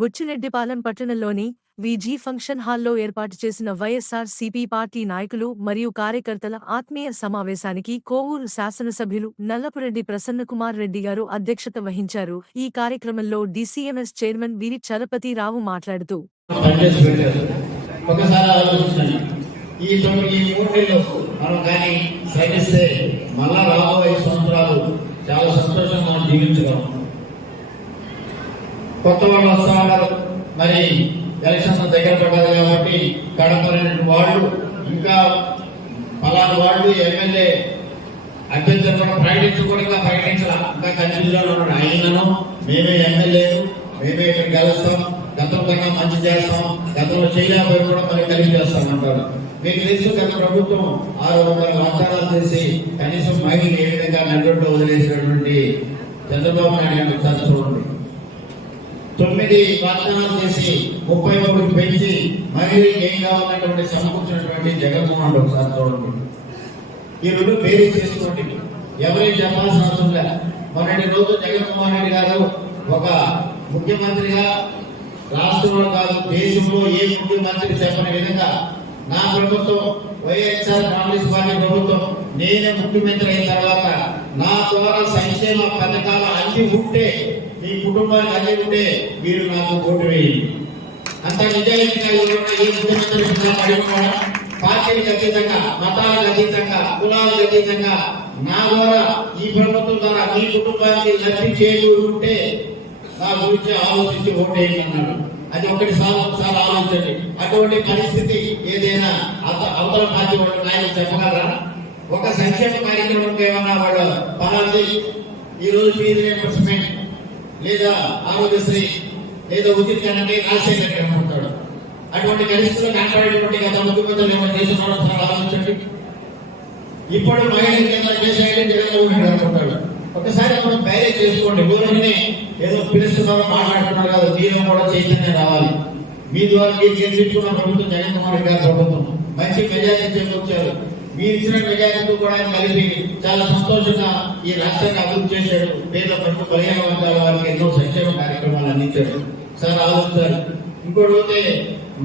బుచ్చిరెడ్డిపాలెం పట్టణంలోని విజీ ఫంక్షన్ హాల్లో ఏర్పాటు చేసిన వైఎస్సార్ సిపి పార్టీ నాయకులు మరియు కార్యకర్తల ఆత్మీయ సమావేశానికి కోవూరు శాసనసభ్యులు నల్లపురెడ్డి ప్రసన్నకుమార్ రెడ్డి గారు అధ్యక్షత వహించారు. ఈ కార్యక్రమంలో డిసిఎంఎస్ చైర్మన్ వీరి చలపతిరావు మాట్లాడుతూ కొత్త వాళ్ళు వస్తా ఉన్నారు. మరి ఎలక్షన్ దగ్గర పడ్డది కాబట్టి కడప వాళ్ళు ఇంకా పలానా వాళ్ళు ఎమ్మెల్యే అభ్యర్థులు కూడా ప్రకటించాల ఇంకా కన్ఫ్యూజన్ ఉన్నాడు. అయినను మేమే ఎమ్మెల్యేలు, మేమే ఇక్కడ గెలుస్తాం, గతంలో కన్నా మంచి చేస్తాం, గతంలో చేయలేకపోయి కూడా మనం కలిసి చేస్తామంటారు. మీకు తెలుసు గత ప్రభుత్వం 600 వాగ్దానాలు చేసి కనీసం మహిళలు ఏ విధంగా నడుట్లో వదిలేసినటువంటి చంద్రబాబు నాయుడు గారు చూడండి. 9 వాగ్దానాలు చేసి 31 పెంచి మహిళలకు ఏం కావాలన్నటువంటి సమకూర్చినటువంటి జగన్మోహన్ రెడ్డి ఒకసారి చూడండి. ఈ రెండు పేరు చేసుకోండి, ఎవరైనా చెప్పాల్సిన అవసరం లేదు. మొన్నటి రోజు జగన్మోహన్ రెడ్డి గారు ఒక ముఖ్యమంత్రిగా రాష్ట్రంలో కాదు దేశంలో ఏ ముఖ్యమంత్రి చెప్పని విధంగా నా ప్రభుత్వం వైఎస్ఆర్ కాంగ్రెస్ పార్టీ ప్రభుత్వం నేనే ముఖ్యమంత్రి అయిన తర్వాత నా ద్వారా సంక్షేమ పథకాలు అన్ని ఉంటే మీ కుటుంబానికి అన్ని ఉంటే మీరు నాకు ఓటు వేయండి. అంత నిజాయితీగా ఏ ముఖ్యమంత్రి పార్టీలకు అతీతంగా, మతాలకు అతీతంగా, కులాలకు అతీతంగా నా ద్వారా ఈ ప్రభుత్వం ద్వారా మీ కుటుంబానికి లబ్ధి చేకూరుంటే నా గురించి ఆలోచించి ఓటు వేయండి అన్నాడు. అది ఒకటి సార్లు ఆలోచించండి. అటువంటి పరిస్థితి ఏదైనా అవతల పార్టీ వాళ్ళు నాయకులు చెప్పగలరా? ఒక సంక్షేమ కార్యక్రమం ఏమన్నా వాళ్ళు పలాంటి ఈరోజు ఫీజు రియంబర్స్మెంట్ లేదా ఆరోగ్యశ్రీ లేదా ఉచిత కనంటే రాజశేఖర్ అనుకుంటాడు. అటువంటి పరిస్థితులు కాపాడేటువంటి గత ముఖ్యమంత్రులు ఏమైనా చేస్తున్నారో ఆలోచించండి. ఇప్పుడు మహిళలు చేసేయండి అనుకుంటాడు. ఒకసారి మనం ధైర్యం చేసుకోండి. ఊరిని ఏదో పిలుస్తున్నారు, మాట్లాడుతున్నారు కాదు, మీరు కూడా చైతన్యం రావాలి. మీ ద్వారా మీరు గెలిపించుకున్న ప్రభుత్వం జగన్మోహన్ రెడ్డి గారి ప్రభుత్వం మంచి మెజారిటీ చేకూర్చారు. మీరు ఇచ్చిన మెజారిటీ కూడా కలిపి చాలా సంతోషంగా ఈ రాష్ట్రాన్ని అభివృద్ధి చేశాడు. పేద పట్టు బలహీన వర్గాల వారికి ఎన్నో సంక్షేమ కార్యక్రమాలు అందించాడు. సార్ ఆలోచించారు. ఇంకోటి పోతే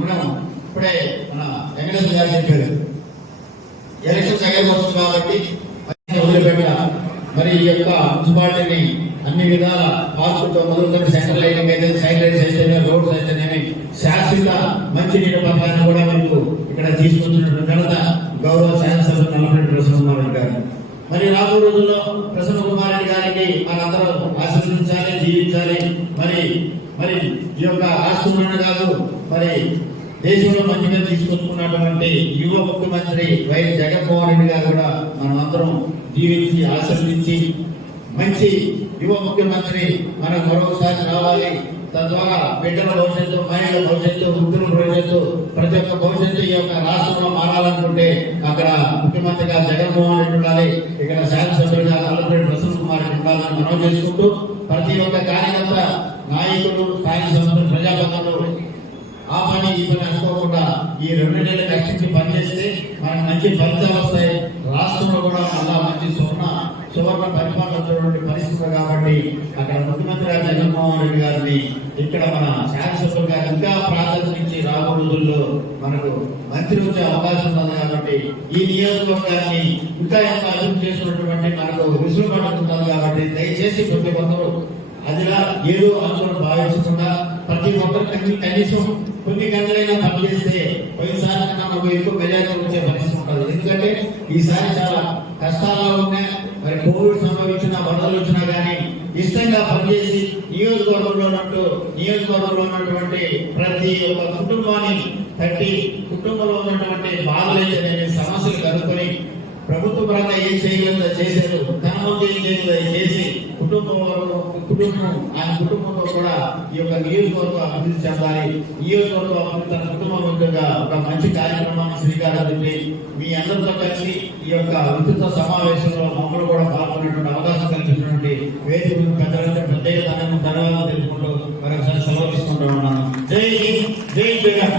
మనం ఇప్పుడే మన వెంకటేశ్వర గారు చెప్పారు, ఎలక్షన్ దగ్గరకు వస్తుంది కాబట్టి వదిలిపెట్ట మరి ఈ యొక్క మున్సిపాలిటీని అన్ని విధాల పార్కులతో మొదలుకొని సెంట్రల్ లైటింగ్ అయితే, సైడ్ లైట్స్ అయితేనే, రోడ్స్ అయితేనేమి, శాశ్వత మంచినీటి పథకాన్ని కూడా మీకు ఇక్కడ తీసుకొచ్చినటువంటి ఘనత గౌరవ శాసనసభ్యులు నల్లపురెడ్డి ప్రసన్నకుమార్ రెడ్డి గారు. మరి రాబోయే రోజుల్లో ప్రసన్నకుమార్ రెడ్డి గారికి మనందరం ఆశీర్వదించాలి, జీవించాలి. మరి మరి ఈ యొక్క రాష్ట్రంలోనే కాదు మరి దేశంలో మంచిగా తీసుకొచ్చుకున్నటువంటి యువ ముఖ్యమంత్రి వైఎస్ జగన్మోహన్ రెడ్డి గారు కూడా మనం అందరం జీవించి ఆశీర్వదించి మంచి యువ ముఖ్యమంత్రి మనకు మరొకసారి రావాలి. తద్వారా బిడ్డల భవిష్యత్తు, మహిళల భవిష్యత్తు, వృద్ధుల భవిష్యత్తు, ప్రతి ఒక్క భవిష్యత్తు ఈ యొక్క రాష్ట్రంలో మారాలనుకుంటే అక్కడ ముఖ్యమంత్రిగా జగన్మోహన్ రెడ్డి ఉండాలి, ఇక్కడ శాసనసభ్యులుగా నల్లపురెడ్డి ప్రసన్నకుమార్ రెడ్డి ఉండాలని మనం చేసుకుంటూ ప్రతి ఒక్క కార్యకర్త, నాయకులు, స్థానిక సంస్థలు, ప్రజాపక్షులు ఆ పని ఈ పని అనుకోకుండా ఈ 2 నెలలు కష్టించి పనిచేస్తే మనకు మంచి ఫలితాలు వస్తాయి. రాష్ట్రంలో కూడా మళ్ళా మంచి సువర్ణ పరిపాలన పరిస్థితులు కాబట్టి అక్కడ ముఖ్యమంత్రి గారు జగన్మోహన్ రెడ్డి గారిని ఇక్కడ మన శాసనసభ్యులు గారు ఇంకా ప్రాధాన్యత ఇచ్చి రాబో రోజుల్లో మనకు మంత్రి వచ్చే అవకాశం ఉంది. కాబట్టి ఈ నియోజకవర్గాన్ని ఇంకా ఎంత అభివృద్ధి చేసినటువంటి మనకు విసులుబాటు ఉంటుంది. కాబట్టి దయచేసి ప్రతి ఒక్కరు అదిలా ఏదో అనుకుని భావించకుండా ప్రతి ఒక్కరికి కనీసం కొన్ని గంటలైనా పనిచేస్తే పోయినసారి కన్నా మనకు ఎక్కువ మెజారిటీ వచ్చే పరిస్థితి ఉంటుంది. ఎందుకంటే ఈసారి చాలా కష్టాల్లో ఉన్నాయి. మరి కోవిడ్ సంభవించిన, వరదలు వచ్చినా కానీ ఇష్టంగా పనిచేసి నియోజకవర్గంలో ఉన్నటువంటి ప్రతి ఒక్క కుటుంబాన్ని తట్టి కుటుంబంలో ఉన్నటువంటి బాధలైతే సమస్యలు కనుక్కొని ప్రభుత్వ పరంగా ఏం చేయగలదో చేశారు, తన ఏం చేయగలదో చేసి ఆయన కుటుంబంలో కూడా ఈ యొక్క నియోజకవర్గం అభివృద్ధి చెందాలి. నియోజకవర్గం అభివృద్ధి తన కుటుంబంగా ఒక మంచి కార్యక్రమాన్ని శ్రీకారం చుట్టి మీ అందరితో కలిసి ఈ యొక్క విస్తృత సమావేశంలో మమ్మల్ని కూడా పాల్గొనేటువంటి అవకాశం కల్పించినటువంటి వేదిక పెద్దలంటే ప్రత్యేక ధన్యవాదాలు తెలుపుకుంటూ మరొకసారి సెలవు తీసుకుంటూ ఉన్నాను. జై హింద్, జై జగన్.